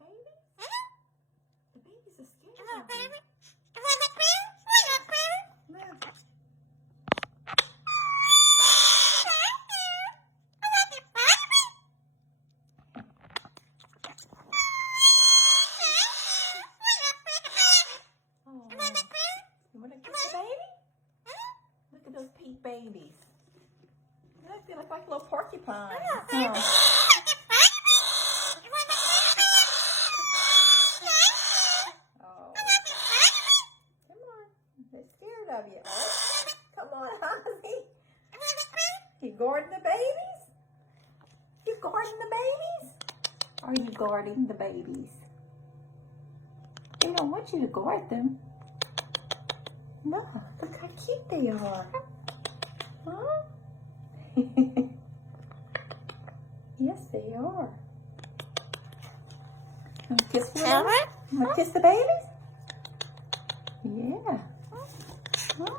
babies? The babies are scared of you. Look. Oh, you want to kiss the baby? Look at those pink babies. They look like little porcupines. Oh. They're scared of you. Oh, come on, Ozzy. You guarding the babies? You guarding the babies? Are you guarding the babies? They don't want you to guard them. No, look how cute they are. Huh? Yes, they are. You want to kiss them? You want to kiss the babies? Yeah. Huh?